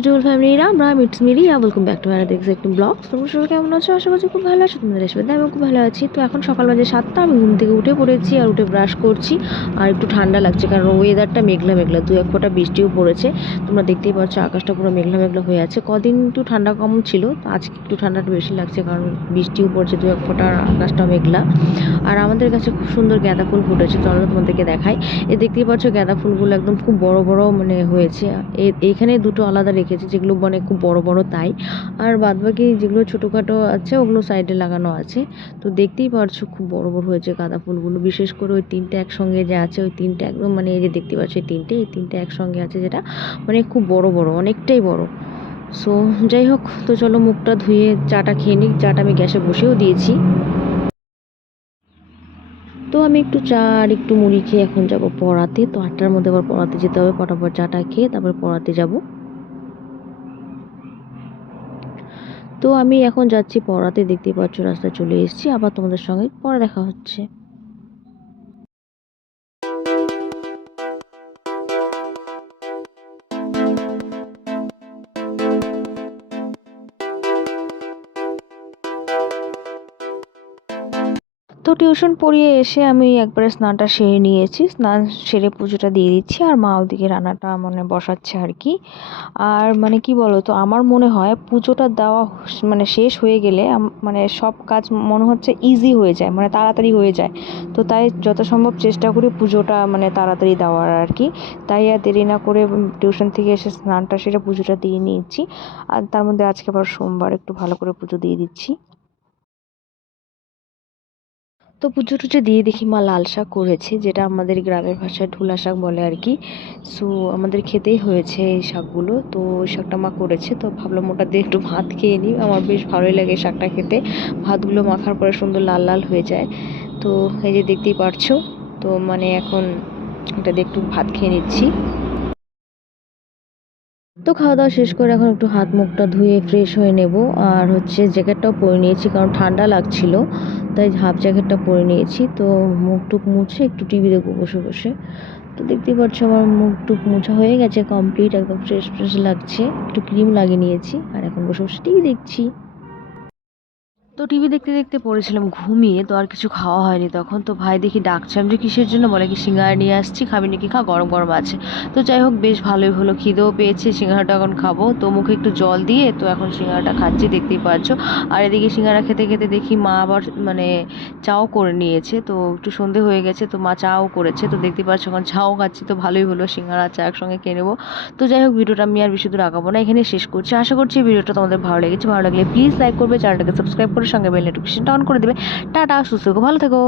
Beautiful ফ্যামিলিরা, আমরা it's me Riya, welcome back to another exciting blog. তোমরা সবাই কেমন আছো? আশা করছি খুব ভালো আছো। তোমাদের আশীর্বাদে আমি খুব ভালো আছি। তো এখন সকাল বাজে 7টা, আমি ঘুম থেকে উঠে পড়েছি আর উঠে ব্রাশ করছি। আর একটু ঠান্ডা লাগছে কারণ ওয়েদারটা মেঘলা মেঘলা, দু এক ফোঁটা বৃষ্টিও পড়েছে। তোমরা দেখতেই পাচ্ছ আকাশটা পুরো মেঘলা মেঘলা হয়ে আছে। কদিন একটু ঠান্ডা কম ছিল, তো আজকে একটু ঠান্ডাটা বেশি লাগছে কারণ বৃষ্টিও পড়ছে দু এক ফোঁটা, আকাশটা মেঘলা। আর আমাদের কাছে খুব সুন্দর গাঁদা ফুল ফুটেছে, চলো তোমাদেরকে দেখাই। দেখতেই পাচ্ছ গাঁদা ফুলগুলো একদম খুব বড় বড় মানে হয়েছে। এইখানে দুটো আলাদা রেখেছি যেগুলো মানে খুব বড় বড়, তাই আর বাদবাকি যেগুলো ছোটোখাটো আছে ওগুলো সাইডে লাগানো আছে। তো দেখতেই পারছো খুব বড় বড় হয়েছে গাঁদা ফুলগুলো, বিশেষ করে ওই তিনটে একসঙ্গে যে আছে, ওই তিনটে একদম মানে এই যে দেখতে পাচ্ছ এই তিনটে একসঙ্গে আছে, যেটা মানে খুব বড় বড়, অনেকটাই বড়। সো যাই হোক, তো চলো মুখটা ধুয়ে চাটা খেয়ে নিই। চাটা আমি গ্যাসে বসেও দিয়েছি। তো আমি একটু চা আর একটু মুড়ি খেয়ে এখন যাব পড়াতে। তো 8টার মধ্যে আবার পড়াতে যেতে হবে, ফটাফট চাটা খেয়ে তারপর পড়াতে যাব। তো আমি এখন যাচ্ছি পড়াতে, দেখতেই পাচ্ছ রাস্তায় চলে এসেছি। আবার তোমাদের সঙ্গে পরে দেখা হচ্ছে। তো টিউশন পড়িয়ে এসে আমি একবারে স্নানটা সেরে নিয়েছি। স্নান সেরে পুজোটা দিয়ে দিচ্ছি, আর মা ওদিকে রান্নাটা মানে বসাচ্ছে আর কি। আর মানে কি বলো তো, আমার মনে হয় পুজোটা দেওয়া মানে শেষ হয়ে গেলে মানে সব কাজ মনে হচ্ছে ইজি হয়ে যায়, মানে তাড়াতাড়ি হয়ে যায়। তো তাই যত সম্ভব চেষ্টা করি পুজোটা মানে তাড়াতাড়ি দেওয়ার আর কি। তাই আর দেরি না করে টিউশন থেকে এসে স্নানটা সেরে পুজোটা দিয়ে নিয়েছি। আর তার মধ্যে আজকে আবার সোমবার, একটু ভালো করে পুজো দিয়ে দিচ্ছি। তো পুজো টুজো দিয়ে দেখি মা লাল শাক করেছে, যেটা আমাদের গ্রামের ভাষায় ঢোলা শাক বলে আর কি। সো আমাদের খেতেই হয়েছে এই শাকগুলো, তো ওই শাকটা মা করেছে। তো ভাবলাম ওটা দিয়ে একটু ভাত খেয়ে নিই, আমার বেশ ভালোই লাগে শাকটা খেতে। ভাতগুলো মাখার পরে সুন্দর লাল লাল হয়ে যায়। তো এই যে দেখতেই পারছো, তো মানে এখন এটা দিয়ে একটু ভাত খেয়ে নিচ্ছি। তো খাওয়া দাওয়া শেষ করে এখন একটু হাত মুখটা ধুয়ে ফ্রেশ হয়ে নেব। আর হচ্ছে জ্যাকেটটাও পরে নিয়েছি কারণ ঠান্ডা লাগছিল, তাই হাফ জ্যাকেটটা পরে নিয়েছি। তো মুখ টুক মুছে একটু টিভি দেখবো বসে বসে। তো দেখতেই পাচ্ছ আমার মুখ টুক মোছা হয়ে গেছে কমপ্লিট, একদম ফ্রেশ ফ্রেশ লাগছে। একটু ক্রিম লাগিয়ে নিয়েছি আর এখন বসে বসে টিভি দেখছি। তো টিভি দেখতে দেখতে পড়েছিলাম ঘুমিয়ে, তো আর কিছু খাওয়া হয়নি তখন। তো ভাই দেখি ডাকছে, আমি যে কিসের জন্য, বলে কি সিঙ্গারা নিয়ে আসছি, খাবি নাকি, খা, গরম গরম আছে। তো যাই হোক, বেশ ভালোই হলো, খিদেও পেয়েছে, সিঙ্গারাটা এখন খাবো। তো মুখে একটু জল দিয়ে তো এখন সিঙ্গারাটা খাচ্ছি, দেখতেই পাচ্ছ। আর এদিকে সিঙ্গারা খেতে খেতে দেখি মা আবার মানে চাও করে নিয়েছে। তো একটু সন্ধে হয়ে গেছে, তো মা চাও করেছে, তো দেখতেই পাচ্ছ এখন চাও খাচ্ছি। তো ভালোই হলো, সিঙ্গারা চা একসঙ্গে খেয়ে নেবো। তো যাই হোক, ভিডিওটা আমি আর বেশি দূর আগাবো না, এখানে শেষ করছি। আশা করছি ভিডিওটা তোমাদের ভালো লেগেছে। ভালো লাগলে প্লিজ লাইক করবে, চ্যানেলটাকে সাবস্ক্রাইব করে সঙ্গে বেল নোটিফিকেশনটা অন করে দেবে। টাটা, সুস্থ থেকো, ভালো থেকো।